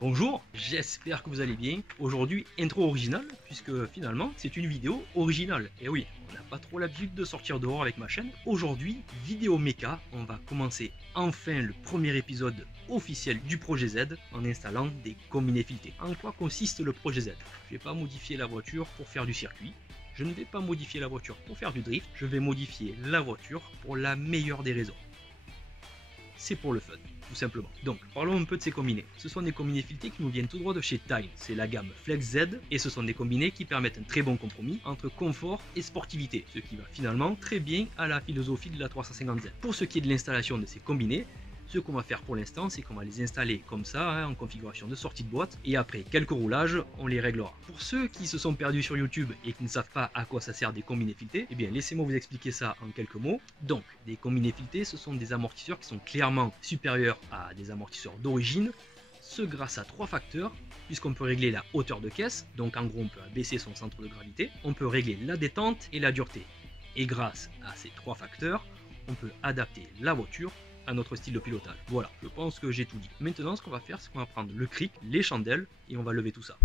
Bonjour, j'espère que vous allez bien. Aujourd'hui, intro originale, puisque finalement, c'est une vidéo originale. Et oui, on n'a pas trop l'habitude de sortir dehors avec ma chaîne. Aujourd'hui, vidéo méca, on va commencer enfin le premier épisode officiel du projet Z en installant des combinés filetés. En quoi consiste le projet Z? Je ne vais pas modifier la voiture pour faire du circuit. Je ne vais pas modifier la voiture pour faire du drift. Je vais modifier la voiture pour la meilleure des raisons. C'est pour le fun, tout simplement. Donc, parlons un peu de ces combinés. Ce sont des combinés filetés qui nous viennent tout droit de chez Time. C'est la gamme Flex Z, et ce sont des combinés qui permettent un très bon compromis entre confort et sportivité, ce qui va finalement très bien à la philosophie de la 350Z. Pour ce qui est de l'installation de ces combinés, ce qu'on va faire pour l'instant, c'est qu'on va les installer comme ça, en configuration de sortie de boîte, et après quelques roulages, on les réglera. Pour ceux qui se sont perdus sur YouTube et qui ne savent pas à quoi ça sert des combinés filetés, eh bien laissez-moi vous expliquer ça en quelques mots. Donc, des combinés filetés, ce sont des amortisseurs qui sont clairement supérieurs à des amortisseurs d'origine, ce grâce à trois facteurs, puisqu'on peut régler la hauteur de caisse, donc en gros on peut abaisser son centre de gravité, on peut régler la détente et la dureté. Et grâce à ces trois facteurs, on peut adapter la voiture à notre style de pilotage. Voilà, je pense que j'ai tout dit. Maintenant, ce qu'on va faire, c'est qu'on va prendre le cric, les chandelles, et on va lever tout ça.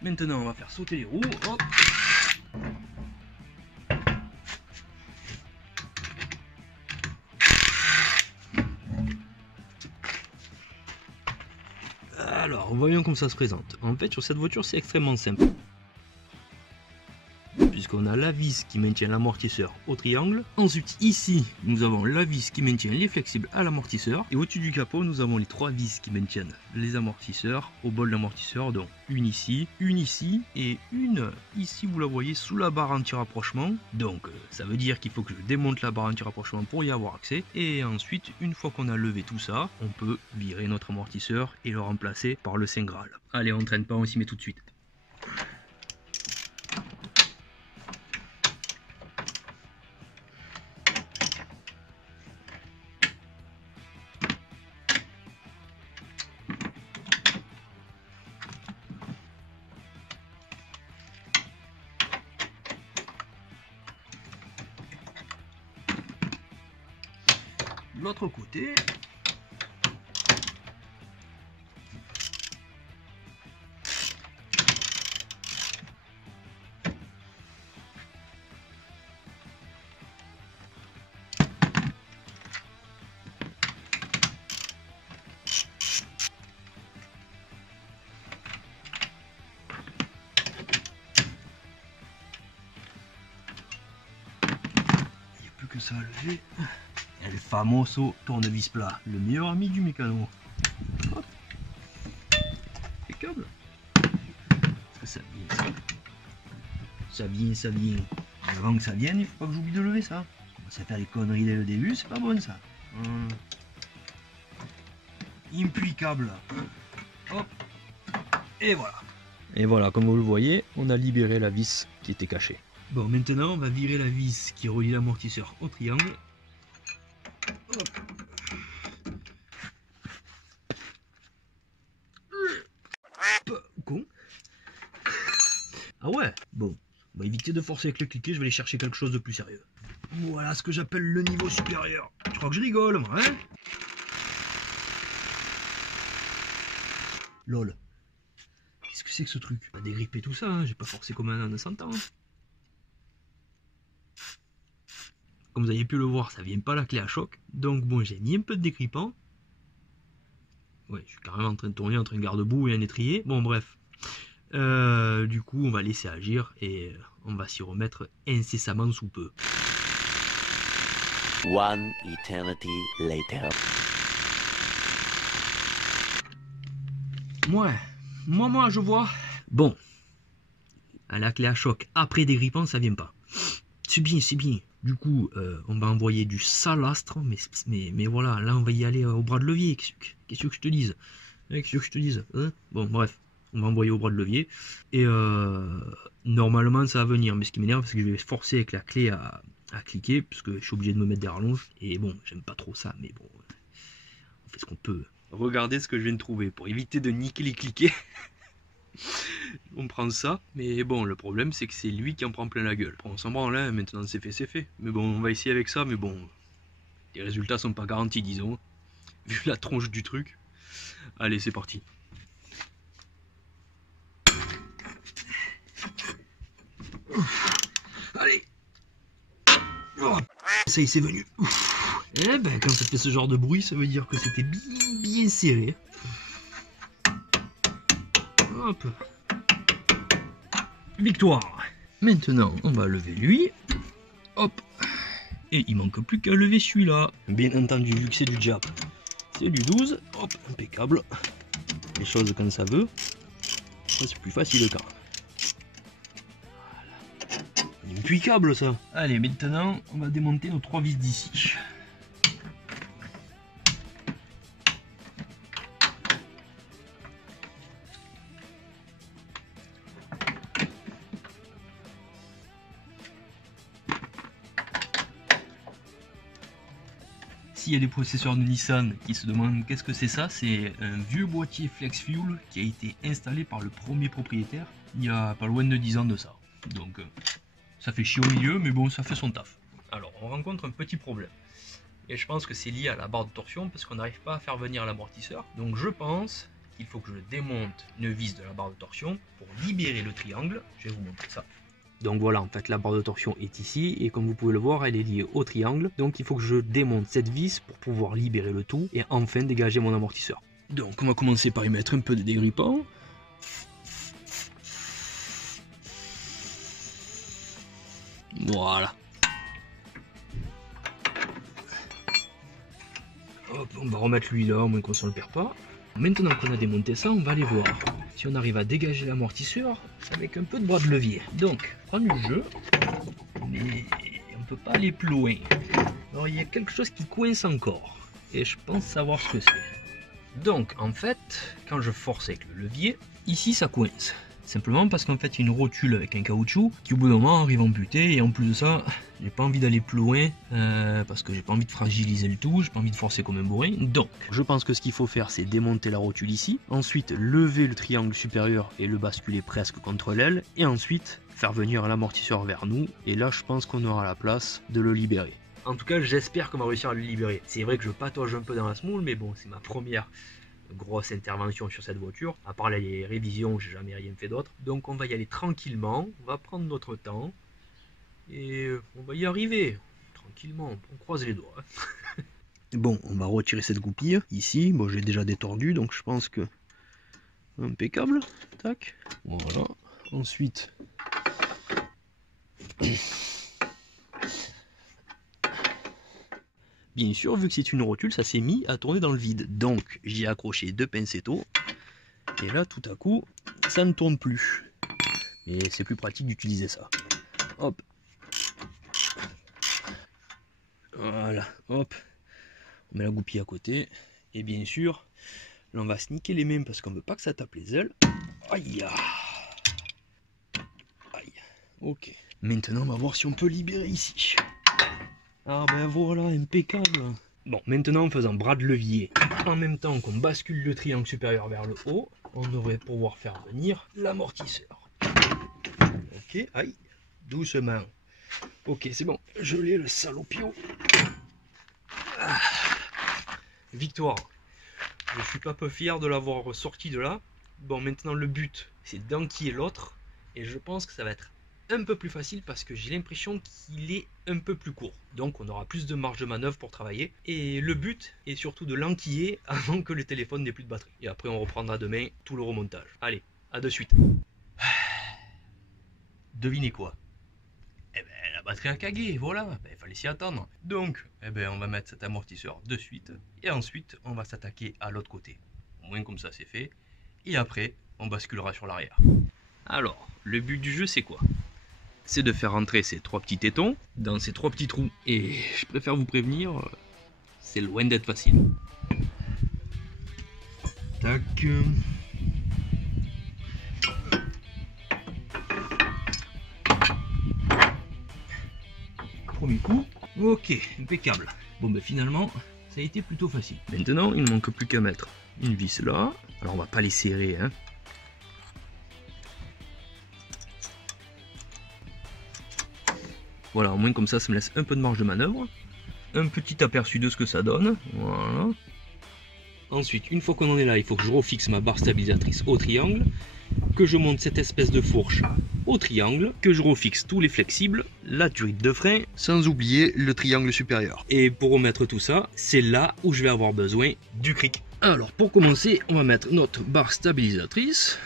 Maintenant, on va faire sauter les roues. Hop. Alors, voyons comment ça se présente. En fait, sur cette voiture, c'est extrêmement simple. Puisqu'on a la vis qui maintient l'amortisseur au triangle. Ensuite, ici, nous avons la vis qui maintient les flexibles à l'amortisseur. Et au-dessus du capot, nous avons les trois vis qui maintiennent les amortisseurs au bol d'amortisseur. Donc, une ici et une ici, vous la voyez, sous la barre anti-rapprochement. Donc, ça veut dire qu'il faut que je démonte la barre anti-rapprochement pour y avoir accès. Et ensuite, une fois qu'on a levé tout ça, on peut virer notre amortisseur et le remplacer par le Saint Graal. Allez, on traîne pas, on s'y met tout de suite. L'autre côté. Il n'y a plus que ça à lever. El famoso tournevis plat, le meilleur ami du mécano. Hop. Impeccable. Ça vient, ça. Ça vient. Mais avant que ça vienne, il faut pas que j'oublie de lever ça. On commence à faire les conneries dès le début, c'est pas bon ça. Impeccable. Hop. Et voilà. Et voilà, comme vous le voyez, on a libéré la vis qui était cachée. Bon, maintenant on va virer la vis qui relie l'amortisseur au triangle. Hop. Con. Ah ouais. Bon, on va éviter de forcer avec le cliquet, je vais aller chercher quelque chose de plus sérieux. Voilà ce que j'appelle le niveau supérieur. Tu crois que je rigole, moi, hein? Lol. Qu'est-ce que c'est que ce truc? On va dégripper tout ça, hein. J'ai pas forcé comme un âne de 100 ans. Comme vous avez pu le voir, ça vient pas la clé à choc. Donc bon, j'ai mis un peu de dégrippant. Ouais, je suis carrément en train de tourner entre un garde-boue et un étrier. Bon, bref. Du coup, on va laisser agir et on va s'y remettre incessamment sous peu. One eternity later. Moi, je vois. Bon. À la clé à choc, après dégrippant, ça vient pas. C'est bien, c'est bien. Du coup, on va envoyer du salastre, mais voilà, là on va y aller au bras de levier. Qu'est-ce que je te dise? Qu'est-ce que je te dise, hein? Bon, bref, on va envoyer au bras de levier. Et normalement, ça va venir. Mais ce qui m'énerve, c'est que je vais forcer avec la clé à cliquer, parce que je suis obligé de me mettre des rallonges. Et bon, j'aime pas trop ça, mais bon, on fait ce qu'on peut. Regardez ce que je viens de trouver, pour éviter de niquer les cliquets. On prend ça, mais bon, le problème c'est que c'est lui qui en prend plein la gueule. On s'en branle là, maintenant c'est fait, c'est fait. Mais bon, on va essayer avec ça, mais bon, les résultats sont pas garantis, disons, vu la tronche du truc. Allez, c'est parti. Allez. Oh, ça y est, c'est venu. Eh ben, quand ça fait ce genre de bruit, ça veut dire que c'était bien serré. Hop. Victoire. Maintenant, on va lever lui. Hop. Et il manque plus qu'à lever celui-là. Bien entendu, vu que c'est du Jap, c'est du 12. Hop, impeccable. Les choses comme ça veut. C'est plus facile quand. Voilà. Impeccable ça. Allez, maintenant, on va démonter nos 3 vis d'ici. S'il y a des possesseurs de Nissan qui se demandent qu'est-ce que c'est ça, c'est un vieux boîtier Flex Fuel qui a été installé par le premier propriétaire il y a pas loin de 10 ans de ça. Donc ça fait chier au milieu, mais bon, ça fait son taf. Alors on rencontre un petit problème. Et je pense que c'est lié à la barre de torsion parce qu'on n'arrive pas à faire venir l'amortisseur. Donc je pense qu'il faut que je démonte une vis de la barre de torsion pour libérer le triangle. Je vais vous montrer ça. Donc voilà, en fait la barre de torsion est ici et comme vous pouvez le voir, elle est liée au triangle. Donc il faut que je démonte cette vis pour pouvoir libérer le tout et enfin dégager mon amortisseur. Donc on va commencer par y mettre un peu de dégrippant. Voilà. Hop, on va remettre lui là, au moins qu'on ne le perd pas. Maintenant qu'on a démonté ça, on va aller voir si on arrive à dégager l'amortisseur avec un peu de bras de levier. Donc, prendre le jeu, mais on ne peut pas aller plus loin. Alors, il y a quelque chose qui coince encore, et je pense savoir ce que c'est. Donc, en fait, quand je force avec le levier, ici ça coince. Simplement parce qu'en fait, il y a une rotule avec un caoutchouc qui, au bout d'un moment, arrive à amputer, et en plus de ça, j'ai pas envie d'aller plus loin parce que j'ai pas envie de fragiliser le tout, j'ai pas envie de forcer comme un bourrin. Donc, je pense que ce qu'il faut faire, c'est démonter la rotule ici, ensuite lever le triangle supérieur et le basculer presque contre l'aile, et ensuite faire venir l'amortisseur vers nous, et là, je pense qu'on aura la place de le libérer. En tout cas, j'espère qu'on va réussir à le libérer. C'est vrai que je patauge un peu dans la semoule, mais bon, c'est ma première grosse intervention sur cette voiture. À part les révisions, j'ai jamais rien fait d'autre. Donc on va y aller tranquillement, on va prendre notre temps et on va y arriver tranquillement. On croise les doigts. Bon, on va retirer cette goupille ici. Bon, j'ai déjà détordu, donc je pense que impeccable. Tac. Voilà. Ensuite. Bien sûr, vu que c'est une rotule, ça s'est mis à tourner dans le vide. Donc, j'y ai accroché 2 pincettos. Et là, tout à coup, ça ne tourne plus. Et c'est plus pratique d'utiliser ça. Hop. Voilà, hop. On met la goupille à côté. Et bien sûr, là, on va se niquer les mains parce qu'on ne veut pas que ça tape les ailes. Aïe. Aïe. Ok. Maintenant, on va voir si on peut libérer ici. Ah ben voilà, impeccable. Bon, maintenant en faisant bras de levier, en même temps qu'on bascule le triangle supérieur vers le haut, on devrait pouvoir faire venir l'amortisseur. Ok, aïe, doucement. Ok, c'est bon, je l'ai le salopio. Ah. Victoire. Je suis pas peu fier de l'avoir sorti de là. Bon, maintenant le but, c'est d'enquiller l'autre. Et je pense que ça va être un peu plus facile parce que j'ai l'impression qu'il est un peu plus court. Donc on aura plus de marge de manœuvre pour travailler. Et le but est surtout de l'enquiller avant que le téléphone n'ait plus de batterie. Et après on reprendra demain tout le remontage. Allez, à de suite. Devinez quoi? Eh ben la batterie a cagué, voilà, il fallait s'y attendre. Donc, eh ben, on va mettre cet amortisseur de suite. Et ensuite on va s'attaquer à l'autre côté. Au moins comme ça c'est fait. Et après on basculera sur l'arrière. Alors, le but du jeu c'est quoi? C'est de faire rentrer ces 3 petits tétons dans ces 3 petits trous. Et je préfère vous prévenir, c'est loin d'être facile. Tac. premier coup. Ok, impeccable. Bon ben finalement, ça a été plutôt facile. Maintenant, il ne manque plus qu'à mettre une vis là. Alors on va pas les serrer, hein. Voilà, au moins comme ça me laisse un peu de marge de manœuvre. Un petit aperçu de ce que ça donne. Voilà. Ensuite, une fois qu'on en est là, il faut que je refixe ma barre stabilisatrice au triangle, que je monte cette espèce de fourche au triangle, que je refixe tous les flexibles, la turite de frein, sans oublier le triangle supérieur. Et pour remettre tout ça, c'est là où je vais avoir besoin du cric. Alors pour commencer, on va mettre notre barre stabilisatrice.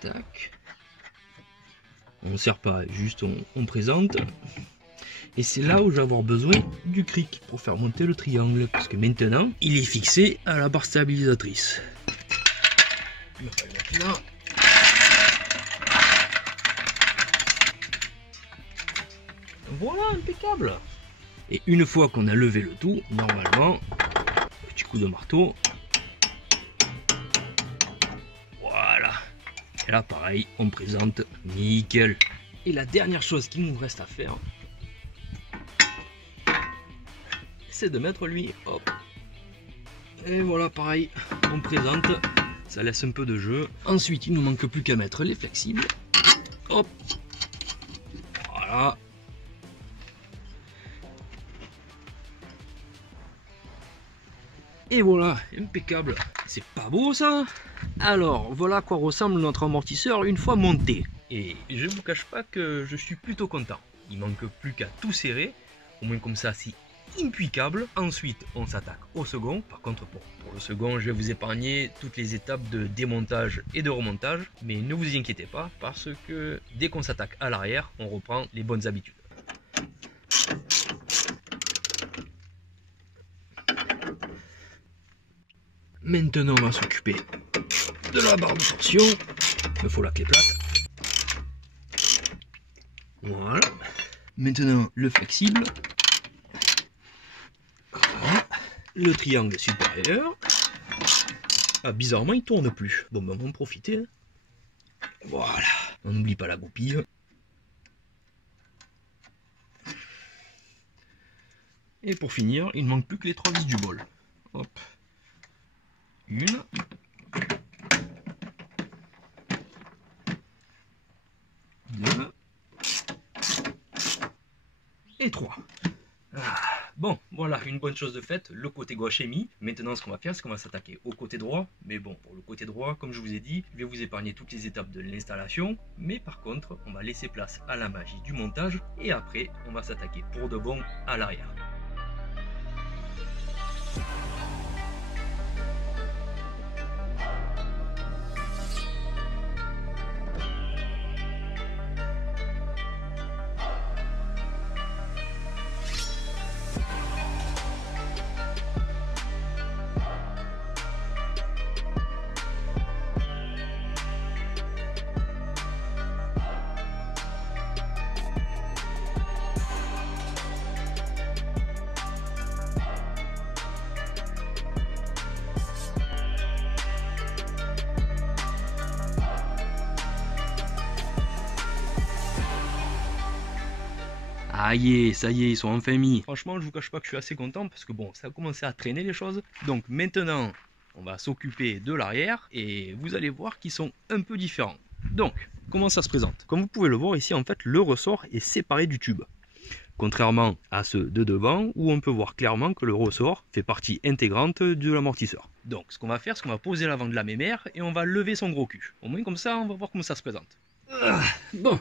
Tac. On ne sert pas, juste on présente. Et c'est là où je vais avoir besoin du cric pour faire monter le triangle. Parce que maintenant, il est fixé à la barre stabilisatrice. Voilà, impeccable. Et une fois qu'on a levé le tout, normalement, petit coup de marteau. Voilà. Et là, pareil, on présente nickel. Et la dernière chose qu'il nous reste à faire, c'est de mettre lui, hop. Et voilà, pareil, on présente, ça laisse un peu de jeu. Ensuite, il ne nous manque plus qu'à mettre les flexibles. Hop. Voilà. Et voilà, impeccable. C'est pas beau ça? Alors, voilà à quoi ressemble notre amortisseur une fois monté. Et je ne vous cache pas que je suis plutôt content. Il manque plus qu'à tout serrer. Au moins comme ça, c'est impeccable. Ensuite, on s'attaque au second. Par contre, pour le second, je vais vous épargner toutes les étapes de démontage et de remontage. Mais ne vous inquiétez pas, parce que dès qu'on s'attaque à l'arrière, on reprend les bonnes habitudes. Maintenant, on va s'occuper de la barre de torsion. Il me faut la clé plate. Voilà. Maintenant, le flexible. Voilà. Le triangle supérieur. Ah, bizarrement, il tourne plus. Bon, ben, on va en profiter. Voilà. On n'oublie pas la goupille. Et pour finir, il ne manque plus que les 3 vis du bol. Hop. Une. Deux. Et 3. Bon, voilà, une bonne chose de faite, le côté gauche est mis. Maintenant, ce qu'on va faire, c'est qu'on va s'attaquer au côté droit. Mais bon, pour le côté droit, comme je vous ai dit, je vais vous épargner toutes les étapes de l'installation. Mais par contre, on va laisser place à la magie du montage. Et après, on va s'attaquer pour de bon à l'arrière. Ah ça y est, ils sont enfin mis. Franchement, je vous cache pas que je suis assez content parce que bon, ça a commencé à traîner les choses. Donc maintenant, on va s'occuper de l'arrière et vous allez voir qu'ils sont un peu différents. Donc, comment ça se présente? Comme vous pouvez le voir ici, en fait, le ressort est séparé du tube. Contrairement à ceux de devant où on peut voir clairement que le ressort fait partie intégrante de l'amortisseur. Donc, ce qu'on va faire, c'est qu'on va poser l'avant de la mémère et on va lever son gros cul. Au moins comme ça, on va voir comment ça se présente. Bon.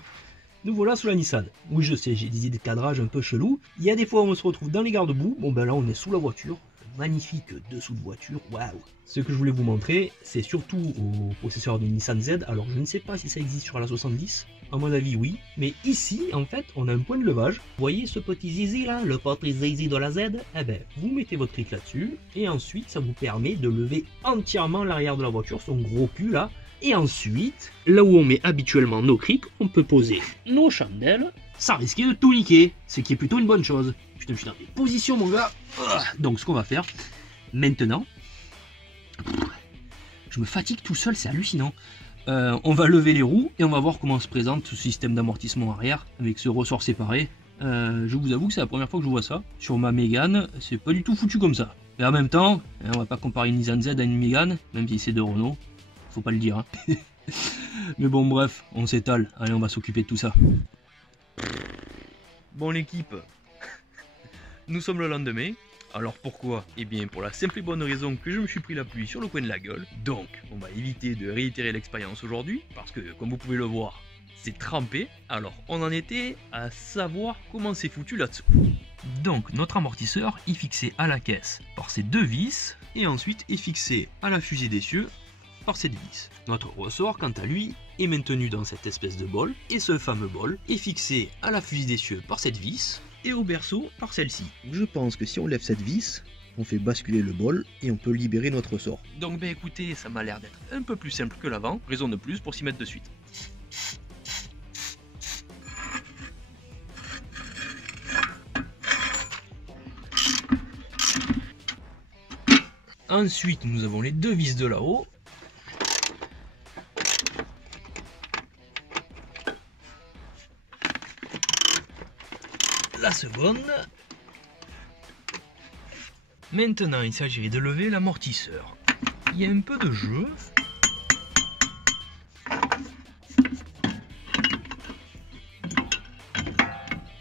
Nous voilà sous la Nissan. Oui, je sais, j'ai des idées de cadrage un peu chelou. Il y a des fois où on se retrouve dans les garde-boue. Bon, ben là, on est sous la voiture. Magnifique dessous de voiture. Waouh! Ce que je voulais vous montrer, c'est surtout au possesseur de Nissan Z. Alors, je ne sais pas si ça existe sur la 70. À mon avis, oui. Mais ici, en fait, on a un point de levage. Vous voyez ce petit zizi là, le petit zizi de la Z? Eh ben, vous mettez votre clic là-dessus. Et ensuite, ça vous permet de lever entièrement l'arrière de la voiture, son gros cul là. Et ensuite, là où on met habituellement nos crics, on peut poser nos chandelles sans risquer de tout niquer, ce qui est plutôt une bonne chose. Putain, je suis dans des positions, mon gars. Donc, ce qu'on va faire, maintenant, je me fatigue tout seul, c'est hallucinant. On va lever les roues et on va voir comment se présente ce système d'amortissement arrière avec ce ressort séparé. Je vous avoue que c'est la première fois que je vois ça. Sur ma Mégane, c'est pas du tout foutu comme ça. Et en même temps, on va pas comparer une Nissan Z à une Mégane, même si c'est de Renault. Faut pas le dire. Hein. Mais bon, bref, on s'étale. Allez, on va s'occuper de tout ça. Bon, l'équipe, nous sommes le lendemain. Alors pourquoi? Eh bien pour la simple et bonne raison que je me suis pris la pluie sur le coin de la gueule. Donc on va éviter de réitérer l'expérience aujourd'hui, parce que comme vous pouvez le voir, c'est trempé. Alors on en était à savoir comment c'est foutu là-dessous. Donc notre amortisseur est fixé à la caisse par ces deux vis, et ensuite est fixé à la fusée d'essieu par cette vis. Notre ressort, quant à lui, est maintenu dans cette espèce de bol, et ce fameux bol est fixé à la fusée d'essieu par cette vis, et au berceau par celle-ci. Je pense que si on lève cette vis, on fait basculer le bol et on peut libérer notre ressort. Donc ben écoutez, ça m'a l'air d'être un peu plus simple que l'avant, raison de plus pour s'y mettre de suite. Ensuite, nous avons les deux vis de là-haut. La seconde. Maintenant, il s'agirait de lever l'amortisseur. Il y a un peu de jeu.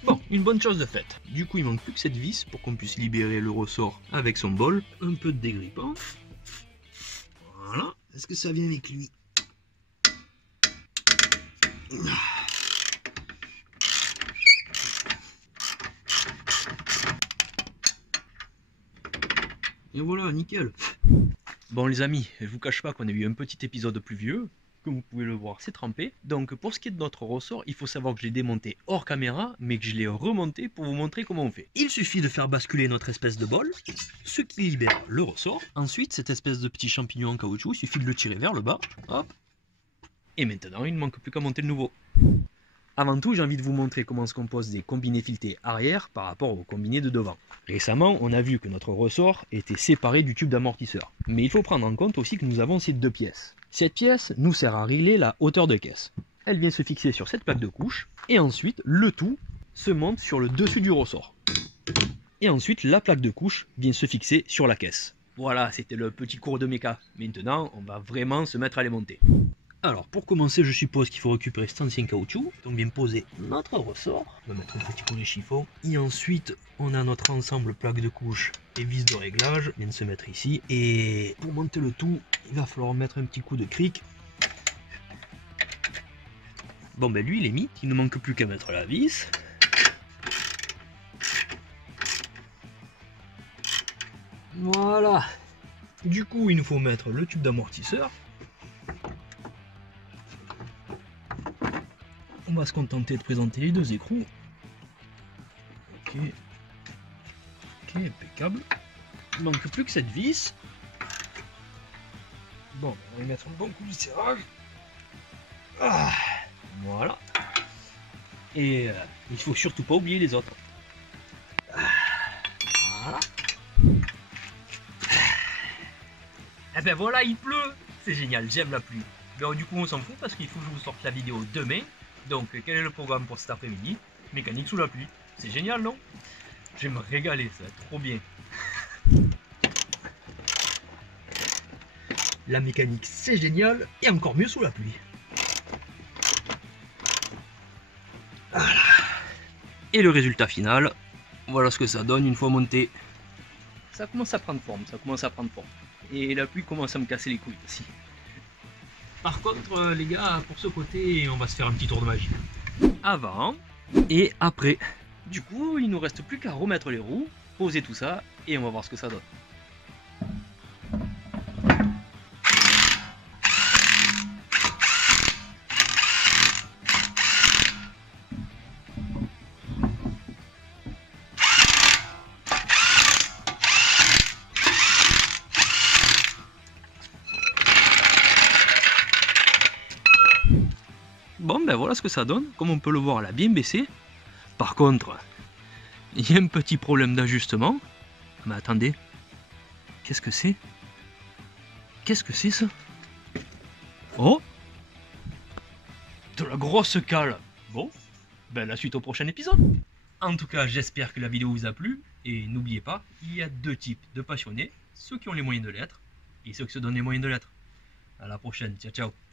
Bon, une bonne chose de faite. Du coup, il manque plus que cette vis pour qu'on puisse libérer le ressort avec son bol. Un peu de dégrippant. Voilà. Est-ce que ça vient avec lui? Et voilà, nickel. Bon les amis, je vous cache pas qu'on a eu un petit épisode pluvieux. Comme vous pouvez le voir, c'est trempé. Donc pour ce qui est de notre ressort, il faut savoir que je l'ai démonté hors caméra, mais que je l'ai remonté pour vous montrer comment on fait. Il suffit de faire basculer notre espèce de bol, ce qui libère le ressort. Ensuite, cette espèce de petit champignon en caoutchouc, il suffit de le tirer vers le bas. Hop. Et maintenant, il ne manque plus qu'à monter le nouveau. Avant tout, j'ai envie de vous montrer comment se composent des combinés filetés arrière par rapport aux combinés de devant. Récemment, on a vu que notre ressort était séparé du tube d'amortisseur. Mais il faut prendre en compte aussi que nous avons ces deux pièces. Cette pièce nous sert à régler la hauteur de caisse. Elle vient se fixer sur cette plaque de couche, et ensuite, le tout se monte sur le dessus du ressort. Et ensuite, la plaque de couche vient se fixer sur la caisse. Voilà, c'était le petit cours de méca. Maintenant, on va vraiment se mettre à les monter. Alors pour commencer, je suppose qu'il faut récupérer cet ancien caoutchouc. Donc bien poser notre ressort. On va mettre un petit collet chiffon. Et ensuite, on a notre ensemble plaque de couche et vis de réglage. Vient de se mettre ici. Et pour monter le tout, il va falloir mettre un petit coup de cric. Bon ben lui il est mis. Il ne manque plus qu'à mettre la vis. Voilà. Du coup, il nous faut mettre le tube d'amortisseur. On va se contenter de présenter les deux écrous. Ok. Ok, impeccable. Il manque plus que cette vis. Bon, on va y mettre un bon coup de serrage. Ah, voilà. Et il faut surtout pas oublier les autres. Voilà. Et ben voilà, il pleut. C'est génial, j'aime la pluie. Mais du coup, on s'en fout parce qu'il faut que je vous sorte la vidéo demain. Donc, quel est le programme pour cet après-midi? Mécanique sous la pluie. C'est génial, non? Je vais me régaler, ça va être trop bien. La mécanique, c'est génial, et encore mieux sous la pluie. Voilà. Et le résultat final, voilà ce que ça donne une fois monté. Ça commence à prendre forme, Et la pluie commence à me casser les couilles aussi. Par contre, les gars, pour ce côté, on va se faire un petit tour de magie. Avant et après. Du coup, il nous reste plus qu'à remettre les roues, poser tout ça, et on va voir ce que ça donne. Bon ben voilà ce que ça donne, comme on peut le voir elle a bien baissé. Par contre, il y a un petit problème d'ajustement. Mais attendez, qu'est-ce que c'est? Qu'est-ce que c'est ça? Oh, de la grosse cale. Bon, ben la suite au prochain épisode. En tout cas, j'espère que la vidéo vous a plu. Et n'oubliez pas, il y a deux types de passionnés. Ceux qui ont les moyens de l'être et ceux qui se donnent les moyens de l'être. À la prochaine. Ciao, ciao.